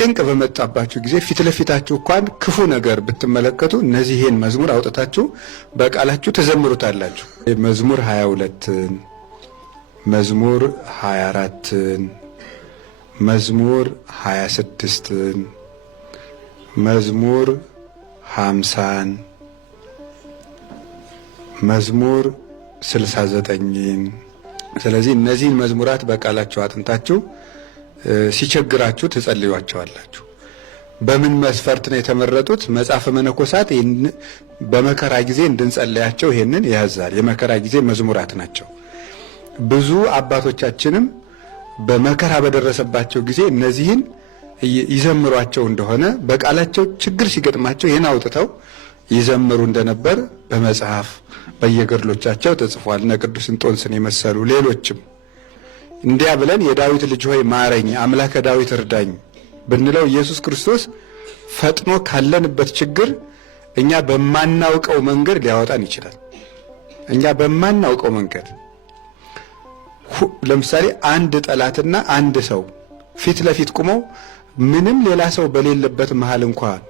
ጭንቅ በመጣባችሁ ጊዜ ፊት ለፊታችሁ እንኳን ክፉ ነገር ብትመለከቱ እነዚህን መዝሙር አውጥታችሁ በቃላችሁ ተዘምሩታላችሁ። መዝሙር 22ን፣ መዝሙር 24ን፣ መዝሙር 26ን፣ መዝሙር 50ን፣ መዝሙር 69ን። ስለዚህ እነዚህን መዝሙራት በቃላችሁ አጥንታችሁ ሲቸግራችሁ ትጸልዩዋቸዋላችሁ። በምን መስፈርት ነው የተመረጡት? መጽሐፈ መነኮሳት በመከራ ጊዜ እንድንጸልያቸው ይሄንን ያዛል። የመከራ ጊዜ መዝሙራት ናቸው። ብዙ አባቶቻችንም በመከራ በደረሰባቸው ጊዜ እነዚህን ይዘምሯቸው እንደሆነ በቃላቸው ችግር ሲገጥማቸው ይህን አውጥተው ይዘምሩ እንደነበር በመጽሐፍ በየገድሎቻቸው ተጽፏል። እነ ቅዱስ እንጦንስን የመሰሉ ሌሎችም እንዲያ ብለን የዳዊት ልጅ ሆይ ማረኝ፣ አምላከ ዳዊት እርዳኝ ብንለው ኢየሱስ ክርስቶስ ፈጥኖ ካለንበት ችግር እኛ በማናውቀው መንገድ ሊያወጣን ይችላል። እኛ በማናውቀው መንገድ ለምሳሌ አንድ ጠላትና አንድ ሰው ፊት ለፊት ቆመው ምንም ሌላ ሰው በሌለበት መሃል እንኳን